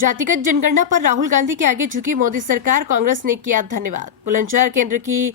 जातिगत जनगणना पर राहुल गांधी के आगे झुकी मोदी सरकार, कांग्रेस ने किया धन्यवाद। बुलंदशहर केंद्र की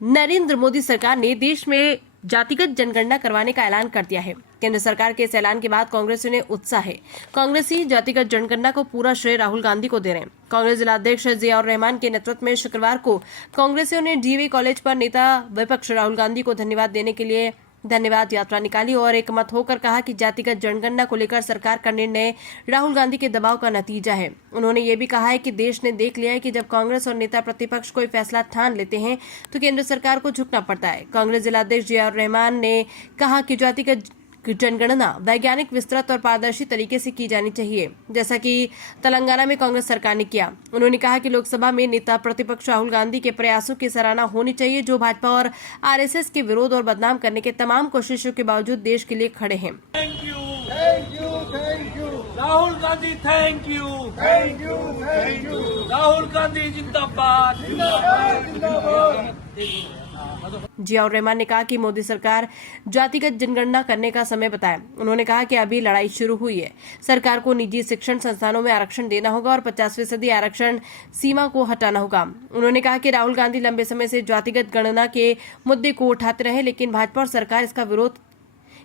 नरेंद्र मोदी सरकार ने देश में जातिगत जनगणना करवाने का ऐलान कर दिया है। केंद्र सरकार के इस ऐलान के बाद कांग्रेसियों ने उत्साह है। कांग्रेसी जातिगत जनगणना को पूरा श्रेय राहुल गांधी को दे रहे हैं। कांग्रेस जिलाध्यक्ष जियाउर रहमान के नेतृत्व में शुक्रवार को कांग्रेसियों ने डीवी कॉलेज पर नेता विपक्ष राहुल गांधी को धन्यवाद देने के लिए धन्यवाद यात्रा निकाली और एक मत होकर कहा कि जातिगत जनगणना को लेकर सरकार का निर्णय राहुल गांधी के दबाव का नतीजा है। उन्होंने ये भी कहा है कि देश ने देख लिया है कि जब कांग्रेस और नेता प्रतिपक्ष कोई फैसला ठान लेते हैं तो केंद्र सरकार को झुकना पड़ता है। कांग्रेस जिलाध्यक्ष जियाउर रहमान ने कहा कि जातिगत जनगणना वैज्ञानिक, विस्तृत और पारदर्शी तरीके से की जानी चाहिए, जैसा कि तेलंगाना में कांग्रेस सरकार ने किया। उन्होंने कहा कि लोकसभा में नेता प्रतिपक्ष राहुल गांधी के प्रयासों की सराहना होनी चाहिए, जो भाजपा और आरएसएस के विरोध और बदनाम करने के तमाम कोशिशों के बावजूद देश के लिए खड़े हैं। Thank you, thank you, thank you Rahul Gandhi, thank you, thank you, thank you Rahul Gandhi जिंदाबाद, जिंदाबाद, जिंदाबाद। जियाउर रहमान ने कहा कि मोदी सरकार जातिगत जनगणना करने का समय बताया। उन्होंने कहा कि अभी लड़ाई शुरू हुई है। सरकार को निजी शिक्षण संस्थानों में आरक्षण देना होगा और 50% आरक्षण सीमा को हटाना होगा। उन्होंने कहा कि राहुल गांधी लंबे समय से जातिगत गणना के मुद्दे को उठाते रहे, लेकिन भाजपा और सरकार इसका विरोध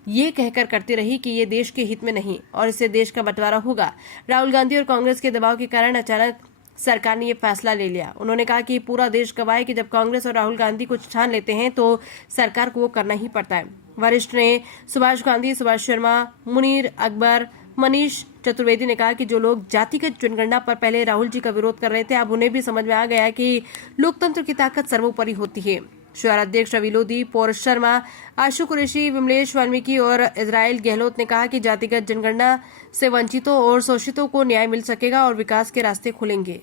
ये कहकर करती रही कि ये देश के हित में नहीं और इससे देश का बंटवारा होगा। राहुल गांधी और कांग्रेस के दबाव के कारण अचानक सरकार ने ये फैसला ले लिया। उन्होंने कहा कि पूरा देश गवाह है कि जब कांग्रेस और राहुल गांधी कुछ ठान लेते हैं तो सरकार को वो करना ही पड़ता है। वरिष्ठ ने सुभाष गांधी, सुभाष शर्मा, मुनीर अकबर, मनीष चतुर्वेदी ने कहा कि जो लोग जातिगत जनगणना पर पहले राहुल जी का विरोध कर रहे थे, अब उन्हें भी समझ में आ गया है कि लोकतंत्र की ताकत सर्वोपरि होती है। शहर अध्यक्ष रवि लोधी, पौरुष शर्मा, आशु कुरैशी, विमलेश वाल्मीकि और इजराइल गहलोत ने कहा कि जातिगत जनगणना से वंचितों और शोषितों को न्याय मिल सकेगा और विकास के रास्ते खुलेंगे।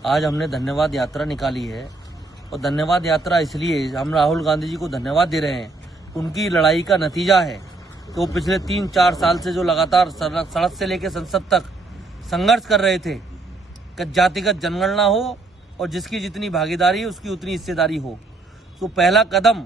आज हमने धन्यवाद यात्रा निकाली है और धन्यवाद यात्रा इसलिए हम राहुल गांधी जी को धन्यवाद दे रहे हैं। उनकी लड़ाई का नतीजा है तो पिछले 3-4 साल से जो लगातार सड़क से लेकर संसद तक संघर्ष कर रहे थे कि जातिगत जनगणना हो और जिसकी जितनी भागीदारी है उसकी उतनी हिस्सेदारी हो। तो पहला कदम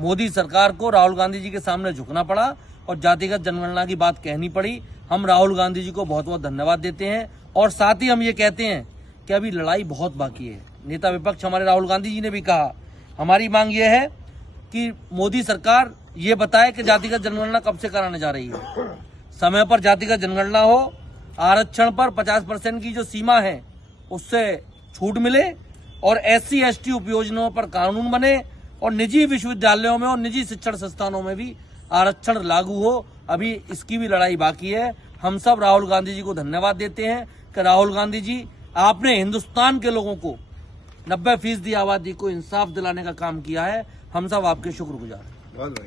मोदी सरकार को राहुल गांधी जी के सामने झुकना पड़ा और जातिगत जनगणना की बात कहनी पड़ी। हम राहुल गांधी जी को बहुत बहुत धन्यवाद देते हैं और साथ ही हम ये कहते हैं कि अभी लड़ाई बहुत बाकी है। नेता विपक्ष हमारे राहुल गांधी जी ने भी कहा, हमारी मांग ये है कि मोदी सरकार ये बताए कि जातिगत जनगणना कब से कराने जा रही है। समय पर जातिगत जनगणना हो, आरक्षण पर 50% की जो सीमा है उससे छूट मिले और SC ST उपयोजनाओं पर कानून बने और निजी विश्वविद्यालयों में और निजी शिक्षण संस्थानों में भी आरक्षण लागू हो। अभी इसकी भी लड़ाई बाकी है। हम सब राहुल गांधी जी को धन्यवाद देते हैं कि राहुल गांधी जी, आपने हिंदुस्तान के लोगों को 90% आबादी को इंसाफ दिलाने का काम किया है। हम सब आपके शुक्रगुजार हैं।